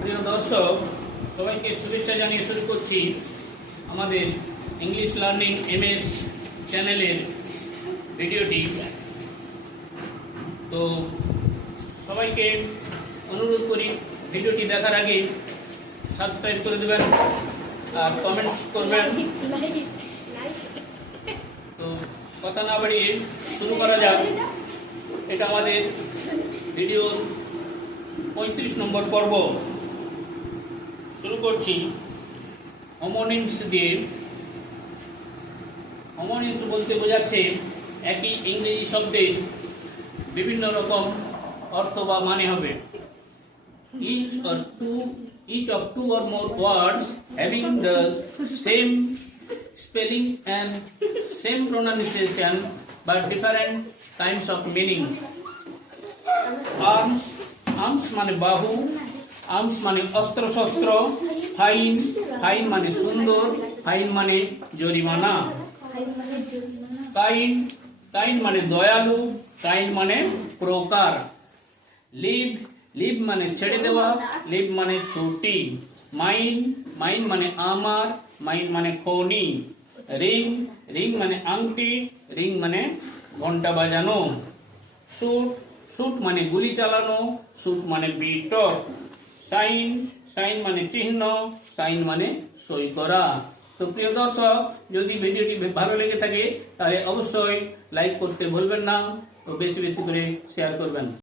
প্রিয় দর্শক, সবাইকে শুভেচ্ছা জানিয়ে শুরু করছি আমাদের ইংলিশ লার্নিং এমএস চ্যানেলের ভিডিওটি। তো সবাইকে অনুরোধ করি ভিডিওটি দেখার আগে সাবস্ক্রাইব করে দেবেন আর কমেন্টস করবেন। তো কথা না বাড়িয়ে শুরু করা যাক। এটা আমাদের ভিডিওর 35 নম্বর পর্ব। শুরু করছি হোমোনিমস দিয়ে। হোমোনিমস বলতে বোঝাচ্ছে একই ইংরেজি শব্দের বিভিন্ন রকম অর্থ বা মানে হবে। Each of two or more words having the same spelling and same pronunciation but different kinds of meaning. Arms মানে বাহু, আর্মস মানে অস্ত্র শস্ত্র, ফাইন মানে সুন্দর, ফাইন মানে জরিমানা, কাইন্ড মানে দয়ালু, কাইন্ড মানে প্রকার, লিভ মানে ছেড়ে দেওয়া, লিভ মানে ছুটি, মাইন মানে আমার, মাইন মানে খনি, রিং মানে আংটি, রিং মানে ঘন্টা বাজানো, শুট মানে গুলি চালানো, শুট মানে বিটক, সাইন মানে চিহ্ন, সাইন মানে সই করা। তো প্রিয় দর্শক, যদি ভিডিওটি ভালো লেগে থাকে তাহলে অবশ্যই লাইক করতে ভুলবেন না ও বেশি বেশি করে শেয়ার করবেন।